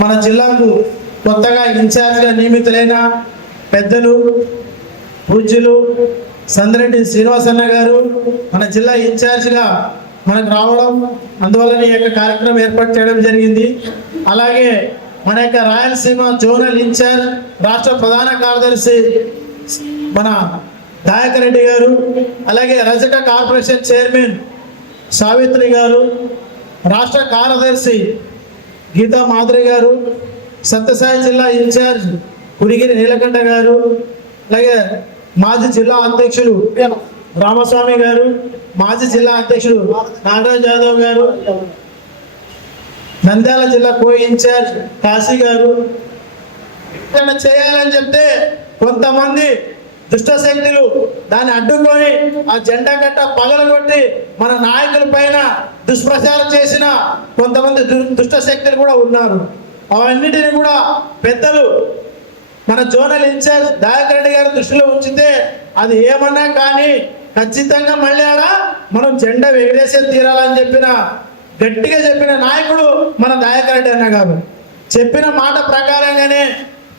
మన జిల్లాకు కొత్తగా ఇన్ఛార్జ్గా నియమితులైన పెద్దలు పూజ్యులు సంద్రెడ్డి శ్రీనివాసన్న గారు మన జిల్లా ఇన్ఛార్జ్గా మనకు రావడం, అందువల్ల ఈ యొక్క కార్యక్రమం ఏర్పాటు చేయడం జరిగింది. అలాగే మన యొక్క రాయలసీమ జోనల్ ఇన్ఛార్జ్ రాష్ట్ర ప్రధాన కార్యదర్శి మన దయాకర్ రెడ్డి గారు, అలాగే రజక కార్పొరేషన్ చైర్మన్ సావిత్రి గారు, రాష్ట్ర కార్యదర్శి గీతా మాధురి గారు, సత్యసాయి జిల్లా ఇన్ఛార్జ్ కుడిగిరి నీలకంఠ గారు, అలాగే మాజీ జిల్లా అధ్యక్షులు రామస్వామి గారు, మాజీ జిల్లా అధ్యక్షుడు నాగరాజ్ యాదవ్ గారు, నంద్యాల జిల్లా కో ఇన్ఛార్జ్ కాశీ గారు. చేయాలని చెప్తే కొంతమంది దుష్ట శక్తులు దాన్ని అడ్డుకొని ఆ జెండా కట్ట పగలగొట్టి మన నాయకుల పైన దుష్ప్రచారం చేసిన కొంతమంది దుష్ట శక్తులు కూడా ఉన్నారు. అవన్నిటిని కూడా పెద్దలు మన జోనల్ ఇన్ఛార్జ్ దయాకర్ రెడ్డి గారి దృష్టిలో ఉంచితే అది ఏమన్నా కానీ ఖచ్చితంగా మళ్ళీ ఆడ మనం జెండా ఎగరేసే తీరాలని గట్టిగా చెప్పిన నాయకుడు మన దయాకర్ రెడ్డి అన్న గారు. చెప్పిన మాట ప్రకారంగానే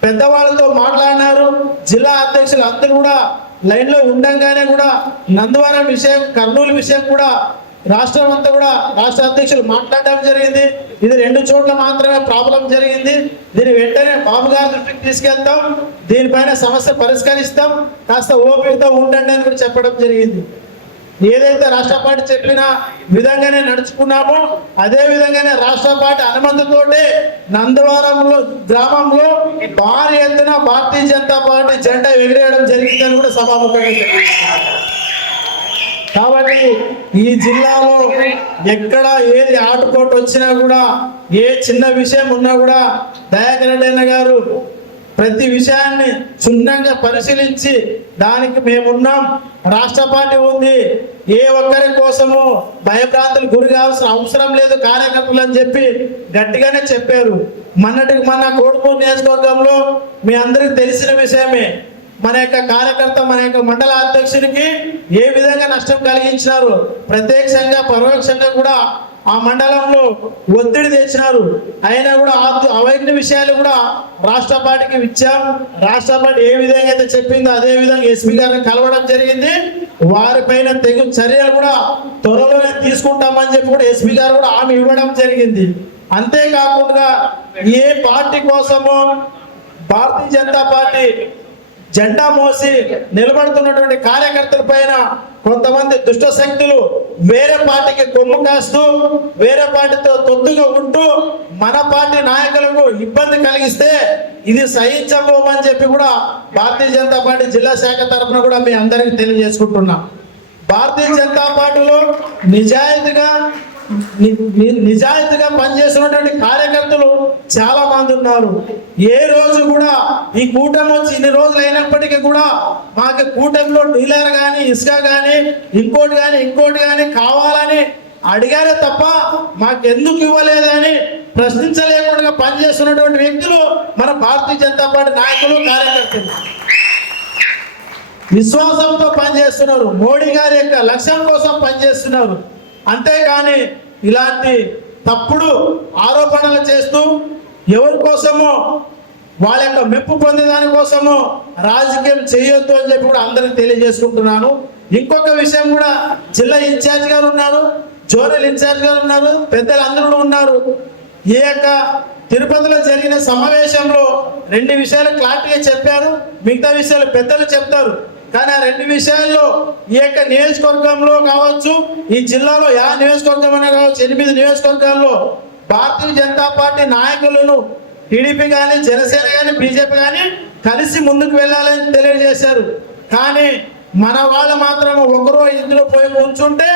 పెద్దవాళ్ళతో మాట్లాడినారు. జిల్లా అధ్యక్షులు అందరూ కూడా లైన్లో ఉండంగానే కూడా నందవరం విషయం, కర్నూలు విషయం కూడా రాష్ట్రం అంతా కూడా రాష్ట్ర అధ్యక్షులు మాట్లాడడం జరిగింది. ఇది 2 చోట్ల మాత్రమే ప్రాబ్లం జరిగింది. దీన్ని వెంటనే బాబు గారి దృష్టికి తీసుకెళ్తాం, దీనిపైన సమస్య పరిష్కరిస్తాం, కాస్త ఓపికతో ఉండండి అని కూడా చెప్పడం జరిగింది. ఏదైతే రాష్ట్ర పార్టీ చెప్పిన విధంగానే నడుచుకున్నామో అదే విధంగానే రాష్ట్ర పార్టీ అనుమతితోటి నందవరంలో గ్రామంలో భారీ ఎత్తున భారతీయ జనతా పార్టీ జెండా ఎగిరేయడం జరిగిందని కూడా సభాముఖంగా తెలియజేస్తున్నారు. కాబట్టి ఈ జిల్లాలో ఎక్కడ ఏది ఆటుపోటు వచ్చినా కూడా, ఏ చిన్న విషయం ఉన్నా కూడా దయాకర్ రెడ్డి అన్న గారు ప్రతి విషయాన్ని క్షుణ్ణంగా పరిశీలించి దానికి మేమున్నాం, రాష్ట్ర పార్టీ ఉంది, ఏ ఒక్కరి కోసము భయభ్రాంతులు గురి కావాల్సిన అవసరం లేదు కార్యకర్తలు అని చెప్పి గట్టిగానే చెప్పారు. మొన్నటికి మొన్న కోడుమూరు నియోజకవర్గంలో మీ అందరికి తెలిసిన విషయమే, మన యొక్క కార్యకర్త మన యొక్క మండల అధ్యక్షుడికి ఏ విధంగా నష్టం కలిగించినారు, ప్రత్యక్షంగా పరోక్షంగా కూడా ఆ మండలంలో ఒత్తిడి తెచ్చినారు. అయినా కూడా అవన్నీ విషయాలు కూడా రాష్ట్ర పార్టీకి ఇచ్చాం. రాష్ట్ర పార్టీ ఏ విధంగా అయితే చెప్పిందో అదే విధంగా ఎస్పీ గారిని కలవడం జరిగింది. వారిపైన తెగు చర్యలు కూడా త్వరలోనే తీసుకుంటామని చెప్పి కూడా ఎస్పీ గారు కూడా హామీ ఇవ్వడం జరిగింది. అంతేకాకుండా ఏ పార్టీ కోసమో భారతీయ జనతా పార్టీ జెండా మోసి నిలబడుతున్నటువంటి కార్యకర్తల పైన కొంతమంది దుష్ట శక్తులు వేరే పార్టీకి కొమ్ము కాస్తూ వేరే పార్టీతో తొత్తుగా ఉంటూ మన పార్టీ నాయకులకు ఇబ్బంది కలిగిస్తే ఇది సహించబోమని చెప్పి కూడా భారతీయ జనతా పార్టీ జిల్లా శాఖ తరఫున కూడా మీ అందరికీ తెలియజేసుకుంటున్నాం. భారతీయ జనతా పార్టీలో నిజాయితీగా పనిచేస్తున్నటువంటి కార్యకర్తలు చాలా మంది ఉన్నారు. ఏ రోజు కూడా ఈ కూటమి వచ్చి ఇన్ని రోజులు అయినప్పటికీ కూడా మాకు కూటమిలో డీలర్ కానీ ఇసుక కానీ ఇంకోటి కానీ కావాలని అడిగారే తప్ప మాకెందుకు ఇవ్వలేదని ప్రశ్నించలేకుండా పనిచేస్తున్నటువంటి వ్యక్తులు మన భారతీయ జనతా పార్టీ నాయకులు, కార్యకర్తలు. విశ్వాసంతో పనిచేస్తున్నారు, మోడీ గారి యొక్క లక్ష్యం కోసం పనిచేస్తున్నారు. అంతేగాని ఇలాంటి తప్పుడు ఆరోపణలు చేస్తూ ఎవరి కోసమో వాళ్ళ యొక్క మెప్పు పొందే దానికోసమో రాజకీయం చేయొద్దు అని చెప్పి కూడా అందరికి తెలియజేసుకుంటున్నాను. ఇంకొక విషయం కూడా, జిల్లా ఇన్ఛార్జ్ గారు ఉన్నారు, జోనల్ ఇన్ఛార్జ్ గారు ఉన్నారు, పెద్దలు అందరూ ఉన్నారు. ఈ యొక్క తిరుపతిలో జరిగిన సమావేశంలో 2 విషయాలు క్లారిటీగా చెప్పారు, మిగతా విషయాలు పెద్దలు చెప్తారు. కానీ ఆ 2 విషయాల్లో ఈ యొక్క నియోజకవర్గంలో కావచ్చు, ఈ జిల్లాలో నియోజకవర్గం అనే కావచ్చు, 8 నియోజకవర్గాల్లో భారతీయ జనతా పార్టీ నాయకులను టీడీపీ కానీ, జనసేన కానీ, బీజేపీ కానీ కలిసి ముందుకు వెళ్ళాలని తెలియజేశారు. కానీ మన వాళ్ళు మాత్రం ఒకరో ఇద్దరు పోయి కూర్చుంటే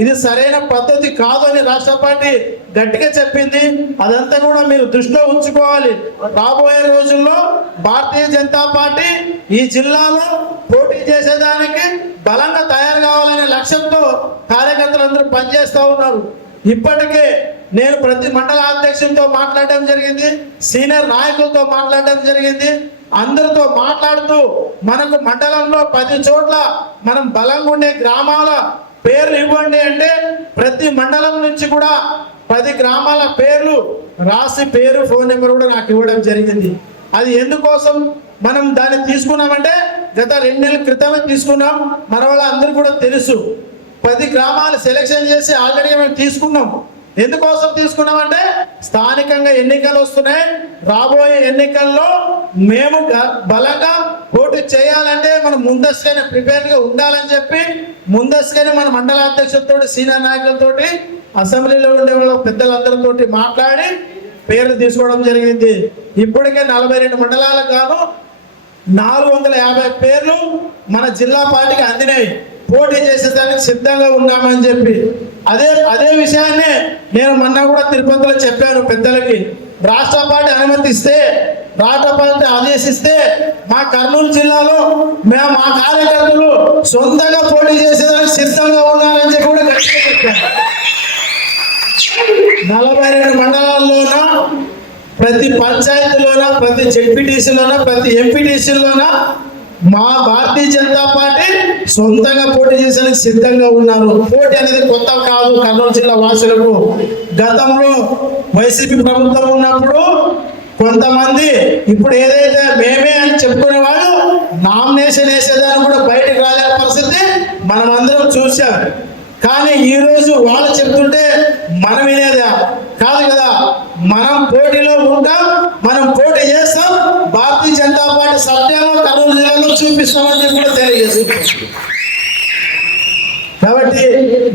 ఇది సరైన పద్ధతి కాదు అని రాష్ట్ర పార్టీ గట్టిగా చెప్పింది. అదంతా కూడా మీరు దృష్టిలో ఉంచుకోవాలి. రాబోయే రోజుల్లో భారతీయ జనతా పార్టీ ఈ జిల్లాలో పోటీ చేసేదానికి బలంగా తయారు కావాలనే లక్ష్యంతో కార్యకర్తలందరూ పనిచేస్తూ ఉన్నారు. ఇప్పటికే నేను ప్రతి మండల అధ్యక్షులతో మాట్లాడడం జరిగింది, సీనియర్ నాయకులతో మాట్లాడడం జరిగింది. అందరితో మాట్లాడుతూ మనకు మండలంలో 10 చోట్ల మనం బలంగా ఉండే గ్రామాల పేర్లు ఇవ్వండి అంటే ప్రతి మండలం నుంచి కూడా 10 గ్రామాల పేర్లు రాసి పేరు ఫోన్ నెంబర్ కూడా నాకు ఇవ్వడం జరిగింది. అది ఎందుకోసం మనం దాన్ని తీసుకున్నామంటే గత 2 నెలల క్రితమే తీసుకున్నాం. మన వాళ్ళందరూ కూడా తెలుసు. 10 గ్రామాలు సెలెక్షన్ చేసి ఆల్రెడీ మేము తీసుకున్నాం. ఎందుకోసం తీసుకున్నామంటే స్థానికంగా ఎన్నికలు వస్తున్నాయి. రాబోయే ఎన్నికల్లో మేము బలంగా పోటీ చేయాలంటే మనం ముందస్తుగానే ప్రిపేర్గా ఉండాలని చెప్పి ముందస్తుగానే మన మండల అధ్యక్షులతో సీనియర్ నాయకులతోటి అసెంబ్లీలో ఉండే వాళ్ళ పెద్దలందరితో మాట్లాడి పేర్లు తీసుకోవడం జరిగింది. ఇప్పటికే 42 మండలాలకు గాను 450 పేర్లు మన జిల్లా పార్టీకి అందినాయి. పోటీ చేసేదానికి సిద్ధంగా ఉన్నామని చెప్పి అదే విషయాన్ని నేను మొన్న కూడా తిరుపతిలో చెప్పాను పెద్దలకి. రాష్ట్ర పార్టీ అనుమతిస్తే, రాష్ట్ర పార్టీ ఆదేశిస్తే మా కర్నూలు జిల్లాలో మా కార్యకర్తలు సొంతంగా పోటీ చేసేదానికి సిద్ధంగా ఉన్నారని చెప్పి కూడా గట్టిగా చెప్పాను. 42 మండలాల్లోన ప్రతి పంచాయతీలోన, ప్రతి జెడ్పీటీసీలోన, ప్రతి ఎంపీటీసీలోన మా భారతీయ జనతా పార్టీ సొంతంగా పోటీ చేసేందుకు సిద్ధంగా ఉన్నారు. పోటీ అనేది కొత్త కాదు కర్నూలు జిల్లా వాసులకు. గతంలో వైసీపీ ప్రభుత్వం ఉన్నప్పుడు కొంతమంది ఇప్పుడు ఏదైతే మేమే అని చెప్పుకునే వాళ్ళు నామినేషన్ వేసేదాన్ని కూడా బయటకు రాలేని పరిస్థితి మనమందరం చూసాం. కానీ ఈరోజు వాళ్ళు చెప్తుంటే మనం వినేదా కాదు కదా. మనం పోటీలో ఉంటాం, మనం పోటీ చేస్తాం. భారతీయ జనతా పార్టీ సత్యాన్ని కర్నూలు జిల్లాలో చూపిస్తామని కూడా తెలియజేస్తుంది. కాబట్టి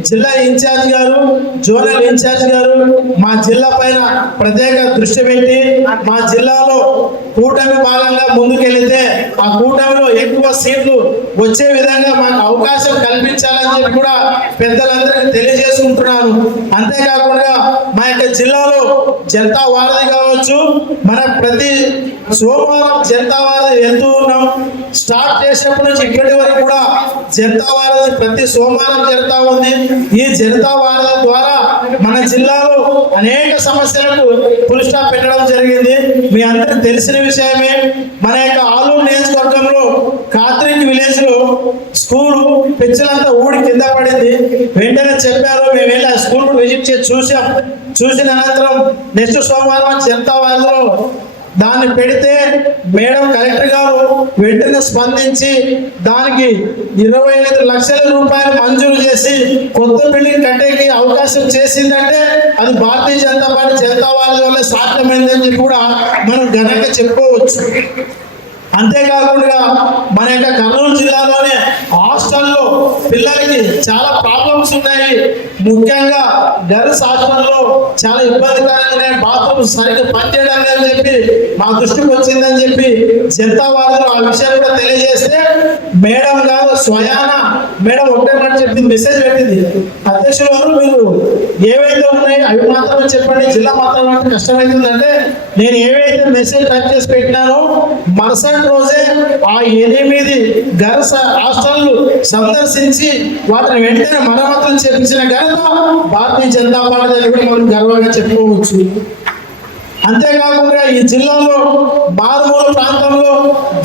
జిల్లా ఇన్ఛార్జ్ గారు, జోనల్ ఇన్ఛార్జ్ గారు మా జిల్లా పైన ప్రత్యేక దృష్టి పెట్టి మా జిల్లాలో కూటమి భాగంగా ముందుకెళ్తే ఆ కూటమిలో ఎక్కువ సీట్లు వచ్చే విధంగా మాకు అవకాశం కల్పించాలని చెప్పి కూడా పెద్దలందరికీ తెలియజేసుకుంటున్నాను. అంతేకాకుండా మా యొక్క జిల్లాలో జనతా వారధి కావచ్చు, మన ప్రతి సోమవారం జనతా వారధి వెళ్తూ ఉన్నాం. స్టార్ట్ చేసినప్పటి నుంచి ఇప్పటి వరకు కూడా జనతా వారధి ప్రతి సోమవారం జరుగుతూ ఉంది. ఈ జనతా వారధి ద్వారా మన జిల్లాలో అనేక సమస్యలకు ఫుల్ స్టాప్ పెట్టడం జరిగింది. మీ అందరికి తెలిసిన విషయమే. మన యొక్క ఆలూరు నియోజకవర్గంలో కాత్రిక్ విలేజ్ లో స్కూల్ పెంచులంతా ఊడి కింద పడింది. వెంటనే చెప్పారు, మేము వెళ్ళి ఆ స్కూల్ విజిట్ చేసి చూసాం. చూసిన అనంతరం నెక్స్ట్ సోమవారం జనతా వారధిలో దాన్ని పెడితే మేడం కలెక్టర్ గారు వెంటనే స్పందించి దానికి 25 లక్షల రూపాయలు మంజూరు చేసి కొత్త బిల్డింగ్ కట్టేకి అవకాశం చేసిందంటే అది భారతీయ జనతా పార్టీ జనతా వారధి వల్ల సాధ్యమైందని చెప్పి కూడా మనం ఘనంగా చెప్పుకోవచ్చు. అంతేకాకుండా మన యొక్క కర్నూలు జిల్లాలోనే హాస్టల్లో పిల్లలకి చాలా ప్రాబ్లమ్స్ ఉన్నాయి. ముఖ్యంగా గర్ల్స్ హాస్టల్లో చాలా ఇబ్బందికరంగా బాత్రూమ్ సరిగ్గా పనిచేయడం లేదని చెప్పి మా దృష్టికి వచ్చిందని చెప్పి జనతా వారధిలో ఆ విషయం కూడా తెలియజేస్తే మేడం గారు స్వయాన మేడం ఒకటే మాట చెప్పి మెసేజ్ పెట్టింది, అధ్యక్షులు వారు మీరు ఏవైతే ఉన్నాయో అవి మాత్రమే చెప్పండి, జిల్లా మాత్రమే కష్టమవుతుందంటే నేను ఏవైతే మెసేజ్ టైప్ చేసి పెట్టినానో మరుసటి రోజే ఆ 8 గర్ల్స్ హాస్టల్ సందర్శించి వాటిని వెంటనే మరమ్మతులు చేపించిన ఘనత భారతీయ జనతా పార్టీ కూడా మనం గర్వంగా చెప్పుకోవచ్చు. అంతేకాకుండా ఈ జిల్లాలో మారుమూల ప్రాంతంలో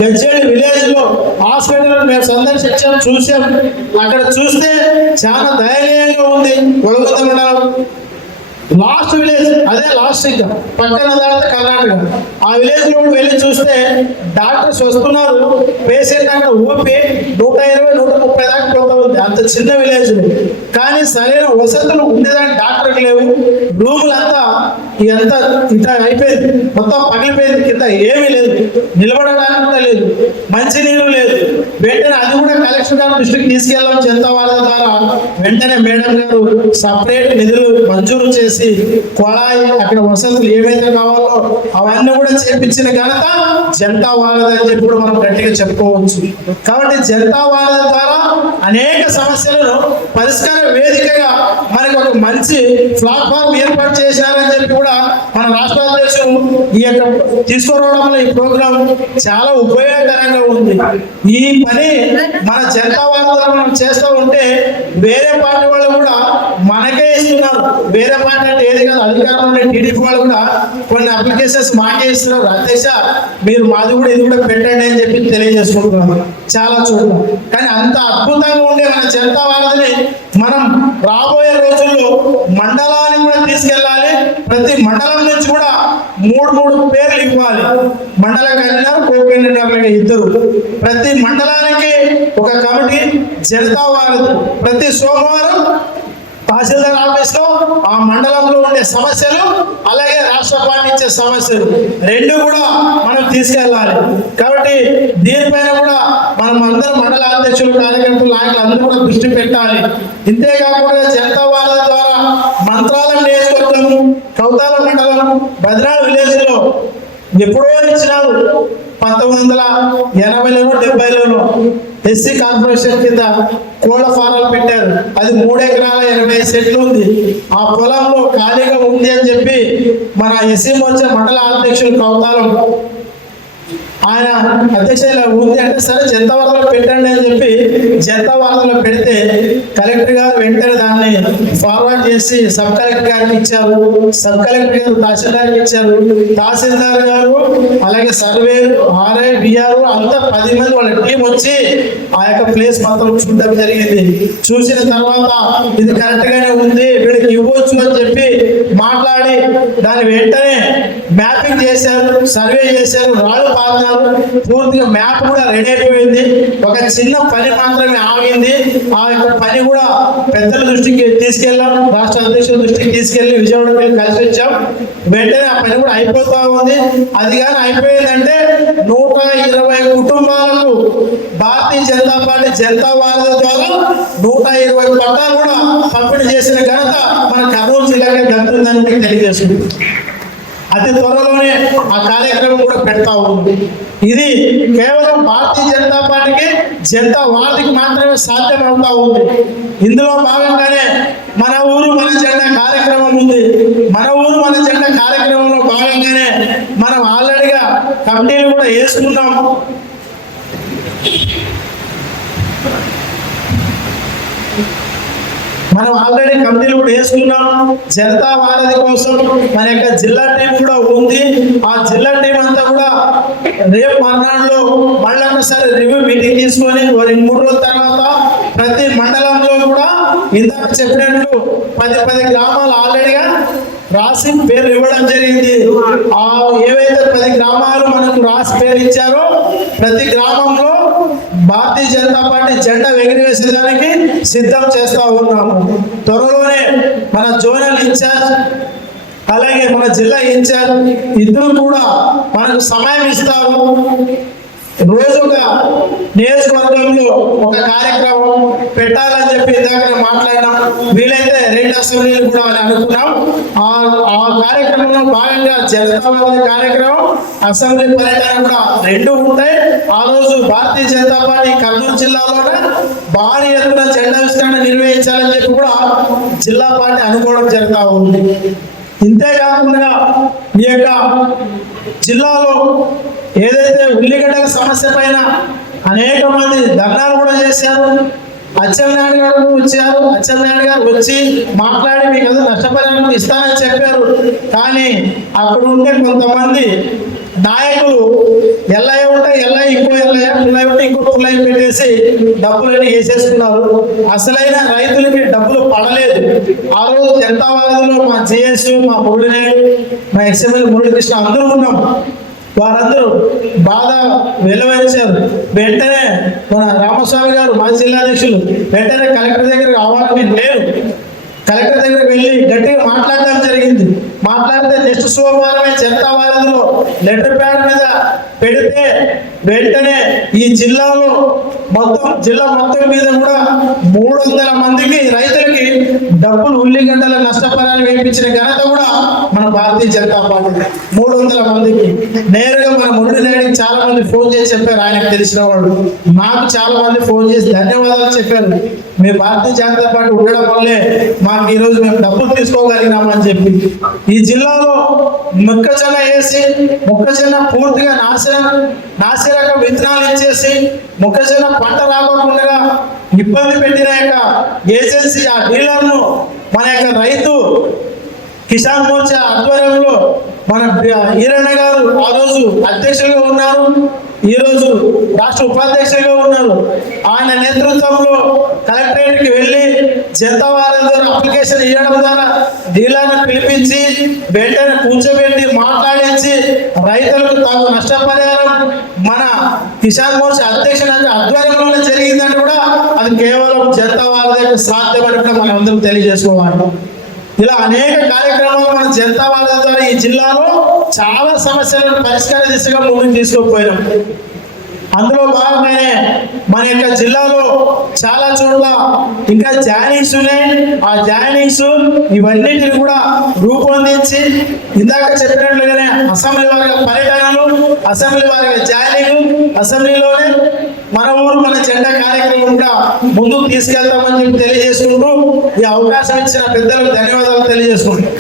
గజ్జేడి విలేజ్ లో హాస్పిటల్ మేము సందర్శించాం, చూసాం. అక్కడ చూస్తే చాలా దయనీయంగా ఉంది. ఒలగొంద మండలం లాస్ట్ విలేజ్, అదే లాస్ట్ ఇంకా పక్కన దాకా కర్ణాటక. ఆ విలేజ్ లో వెళ్ళి చూస్తే డాక్టర్స్ వస్తున్నారు, పేషెంట్ అంటే ఊపి 120-130 దాకా పోతా ఉంది. అంత చిన్న విలేజ్ కానీ సరైన వసతులు ఉండేదానికి డాక్టర్కి లేవు. రూములంతా ఇదంతా ఇట్లా అయిపోయింది, మొత్తం పగిలిపోయింది. కింద ఏమీ లేదు, నిలబడడానికి కూడా లేదు, మంచినీళ్ళు లేదు. వెంటనే అది కూడా కలెక్టర్ గారి దృష్టికి తీసుకెళ్ళాం జనతా వారధి ద్వారా. వెంటనే మేడం గారు సపరేట్ నిధులు మంజూరు చేసి కొళాయి అక్కడ వసతులు ఏవైతే కావాలో అవన్నీ కూడా చేపించిన ఘనత జనతా వారధి అని చెప్పి కూడా మనం గట్టిగా చెప్పుకోవచ్చు. కాబట్టి జనతా వారధి ద్వారా అనేక సమస్యలను పరిష్కార వేదికగా మనకి ఒక మంచి ప్లాట్ఫామ్ ఏర్పాటు చేశారని చెప్పి కూడా మన రాష్ట్ర అధ్యక్షులు ఈ యొక్క తీసుకురావడంలో ఈ ప్రోగ్రాం చాలా ఉపయోగకరంగా ఉంది. ఈ పని మన జనతా వారధి మనం చేస్తూ ఉంటే వేరే పార్టీ వాళ్ళు కూడా మనకే ఇస్తున్నారు. వేరే పార్టీ అంటే ఏది కాదు, అధికారంలో ఉండే టీడీపీ వాళ్ళు కూడా కొన్ని అప్లికేషన్స్ మాకే ఇస్తున్నారు. అధ్యక్ష మీరు మాది కూడా ఇది కూడా పెట్టండి అని చెప్పి తెలియజేసుకుంటున్నాను చాలా చోట్ల. కానీ అంత అద్భుతంగా ఉండే మన జనతా వారధిని మనం రాబోయే రోజుల్లో మండలాన్ని కూడా తీసుకెళ్ళాలి. ప్రతి మండలం నుంచి కూడా మూడు పేర్లు ఇవ్వాలి. మండల కన్వీనర్, కో కన్వీనర్లుగా 2. ప్రతి మండలానికి ఒక కమిటీ, జనతా వారధి. ప్రతి సోమవారం తహసీల్దార్ ఆఫీస్ లో ఆ మండలంలో ఉండే సమస్యలు, అలాగే రాష్ట్ర పార్టీ ఇచ్చే సమస్యలు 2 కూడా మనం తీసుకెళ్ళాలి. కాబట్టి దీనిపైన కూడా మనం అందరం మండల అధ్యక్షులు, కార్యకర్తలు, నాయకులు అందరూ కూడా దృష్టి పెట్టాలి. ఇంతేకాకుండా జనతా వారధి ద్వారా మంత్రాలయం నియోజకవర్గం, కౌతాల మండలం, బద్రాల్ విలేజ్ లో ఎప్పుడో ఇచ్చినారు. 1980లోనో 70లోనో ఎస్సీ కార్పొరేషన్ కింద కోళ్ల ఫారాలు పెట్టారు. అది 3 ఎకరాల 80 సెంట్లు ఉంది. ఆ పొలంలో ఖాళీగా ఉంది అని చెప్పి మన ఎస్సీ మోర్చా మండల అధ్యక్షులు కౌతాలం ఆయన అధ్యక్ష ఇలా ఉంది అంటే, సరే జనతా వారధిలో పెట్టండి అని చెప్పి జనతా వారధిలో పెడితే కలెక్టర్ గారు వెంటనే దాన్ని ఫార్వర్డ్ చేసి సబ్ కలెక్టర్ గారికి ఇచ్చారు. సబ్ కలెక్టర్ గారు తహసీల్దార్కి ఇచ్చారు. తహసీల్దార్ గారు అలాగే సర్వేరు, ఆర్ఐ, బిఆర్ అంతా 10 మంది వాళ్ళ టీం వచ్చి ఆ యొక్క ప్లేస్ మాత్రం చూడడం జరిగింది. చూసిన తర్వాత ఇది కరెక్ట్ గానే ఉంది, వీళ్ళకి ఇవ్వచ్చు అని చెప్పి మాట్లాడి దాన్ని వెంటనే మ్యాపింగ్ చేశారు, సర్వే చేశారు, రాళ్ళు పాదాలు పూర్తిగా మ్యాప్ కూడా రెడీ అయిపోయింది. ఒక చిన్న పని మాత్రమే ఆగింది. ఆ యొక్క పని కూడా పెద్దల దృష్టికి తీసుకెళ్ళాం, రాష్ట్ర అధ్యక్షుల దృష్టికి తీసుకెళ్లి విజయవాడకి వెళ్ళి కలిసి వచ్చాం. వెంటనే ఆ పని కూడా అయిపోతా ఉంది. అది కానీ అయిపోయిందంటే 120 కుటుంబాలకు భారతీయ జనతా పార్టీ జనతా వారధి ద్వారా 120 పట్టాలు కూడా పంపిణీ చేసిన ఘనత మన కర్నూలు జిల్లాకే దక్కుతుందని తెలియజేస్తుంది. అతి త్వరలోనే ఆ కార్యక్రమం కూడా పెడతా ఉంది. ఇది కేవలం భారతీయ జనతా పార్టీకి, జనతా వారధికి మాత్రమే సాధ్యం అవుతా ఉంది. ఇందులో భాగంగానే మన ఊరు మన జెండా కార్యక్రమం ఉంది. మన ఊరు మన జెండా కార్యక్రమంలో భాగంగానే మనం ఆల్రెడీగా కమిటీలు కూడా వేసుకున్నాం. మనం ఆల్రెడీ కమిటీలు కూడా వేసుకున్నాం. జనతా వారధి కోసం మన యొక్క జిల్లా టీం కూడా ఉంది. ఆ జిల్లా టీం అంతా కూడా రేపు మర్నాడులో మళ్ళీ ఒకసారి రివ్యూ మీటింగ్ తీసుకొని 2-3 రోజుల తర్వాత ప్రతి మండలంలో కూడా ఇందాక చెప్పినట్లు 10 గ్రామాలు ఆల్రెడీగా రాసి పేరు ఇవ్వడం జరిగింది. ఆ ఏవైతే 10 గ్రామాలు మనకు రాసి పేరు ఇచ్చారో ప్రతి గ్రామంలో భారతీయ జనతా పార్టీ జెండా ఎగిరివేసేదానికి సిద్ధం చేస్తా ఉన్నాము. త్వరలోనే మన జోనల్ ఇన్ఛార్జ్ అలాగే మన జిల్లా ఇన్ఛార్జ్ 2 కూడా మనకు సమయం ఇస్తారు. రోజుగా నియోజకవర్గంలో ఒక కార్యక్రమం పెట్టాలని చెప్పి ఇందాక మాట్లాడినాం. వీలైతే 2 అసెంబ్లీలు కూడా అని అనుకున్నాం. ఆ కార్యక్రమంలో భాగంగా జనతా వారధి కార్యక్రమం, అసెంబ్లీ పర్యటన కూడా 2 ఉంటాయి. ఆ రోజు భారతీయ జనతా పార్టీ కర్నూలు జిల్లాలోనే భారీ ఎత్తున జెండా విస్తరణ నిర్వహించాలని చెప్పి కూడా జిల్లా పార్టీ అనుకోవడం జరుగుతూ ఉంది. ఇంతేకాకుండా ఈ యొక్క జిల్లాలో ఏదైతే ఉల్లిగడ్డల సమస్య పైన అనేక మంది ధర్నాలు కూడా చేశారు. అచ్చెన్నాయుడు గారు వచ్చారు. అచ్చెన్నాయుడు గారు వచ్చి మాట్లాడి మీకు అది నష్టపరిహారం ఇస్తానని చెప్పారు. కానీ అక్కడ ఉంటే కొంతమంది నాయకులు ఎల్లయ్య ఉంటే ఎల్లయ్య, ఇంకో ఎల్లయ్య, పుల్లయ్య ఉంటే ఇంకో పుల్లయ్య పెట్టేసి డబ్బులని వేసేసుకున్నారు. అసలైన రైతులకి డబ్బులు పడలేదు. ఆ రోజు జనతా వారధిలో మా జేఎస్, మా మురళినాయుడు, మా ఎక్స్ఎంఎల్ మురళీకృష్ణ అందరూ ఉన్నాం. వారందరూ బాధ వెలువరించారు. వెంటనే మన రామస్వామి గారు మా జిల్లా అధ్యక్షులు వెంటనే కలెక్టర్ దగ్గర రావాలని లేరు. కలెక్టర్ దగ్గర వెళ్ళి గట్టిగా మాట్లాడడం జరిగింది. మాట్లాడితే నెక్స్ట్ సోమవారమే జనతా వారధిలో లెటర్ ప్యాడ్ మీద పెడితే వెంటనే ఈ జిల్లాలో జిల్లా మొత్తం మీద కూడా 300 మందికి రైతులకి డబ్బులు ఉల్లిగడ్డల నష్టపరిహారం వేయించిన ఘనత కూడా మన భారతీయ జనతా పార్టీ. 300 మందికి నేరుగా మన మురళీనాయుడికి చాలా మంది ఫోన్ చేసి చెప్పారు. ఆయనకు తెలిసిన వాళ్ళు నాకు చాలా మంది ఫోన్ చేసి ధన్యవాదాలు చెప్పారు. మీ భారతీయ జనతా పార్టీ ఉండడం వల్లే మాకు ఈరోజు మేము డబ్బులు తీసుకోగలిగినామని చెప్పి. ఈ జిల్లాలో మొక్కజొన్న వేసి మొక్కజొన్న పూర్తిగా నాసిరకం విత్తనాలు ఇచ్చేసి మొక్కజొన్న పంట రాకుండా ఇబ్బంది పెట్టిన యొక్క ఏజెన్సీ ఆ డీలర్ను మన యొక్క రైతు కిసాన్ మోర్చా ఆధ్వర్యంలో మన ఈరన్న గారు ఆ రోజు అధ్యక్షులుగా ఉన్నారు. ఈ రోజు రాష్ట్ర ఉపాధ్యక్షులుగా ఉన్నారు. ఆయన నేతృత్వంలో కలెక్టరేట్కి వెళ్ళి జనతా వారి ద్వారా అప్లికేషన్ ఇవ్వడం ద్వారా డీలర్ను పిలిపించి వెంటనే కూర్చోబెట్టి మాట్లాడించి రైతులకు తాము నష్టపరిహారం మన కిసాన్ మోర్చా అధ్యక్షుల ఆధ్వర్యంలోనే జరిగిందని కూడా అది కేవలం జనతా వారి దగ్గర సాధ్యమని కూడా మనం అందరం తెలియజేసుకోవాలి. ఇలా అనేక కార్యక్రమాలు మన జనతా వాళ్ళ ద్వారా ఈ జిల్లాలో చాలా సమస్యలను పరిష్కార దిశగా ముందుకు తీసుకుపోయినాం. అందులో భాగంగానే మన యొక్క జిల్లాలో చాలా చోట్ల ఇంకా జాయినింగ్స్ ఉన్నాయి. ఆ జాయినింగ్స్ ఇవన్నిటిని కూడా రూపొందించి ఇందాక చెప్పినట్లుగానే అసెంబ్లీ వారి పర్యటనలు, అసెంబ్లీ వారి జాయినింగ్, అసెంబ్లీలోనే మన ఊరు మన జెండా కార్యక్రమం కూడా ముందుకు తీసుకెళ్తామని చెప్పి తెలియజేసుకుంటూ ఈ అవకాశం ఇచ్చిన పెద్దలకు ధన్యవాదాలు తెలియజేసుకుంటాం.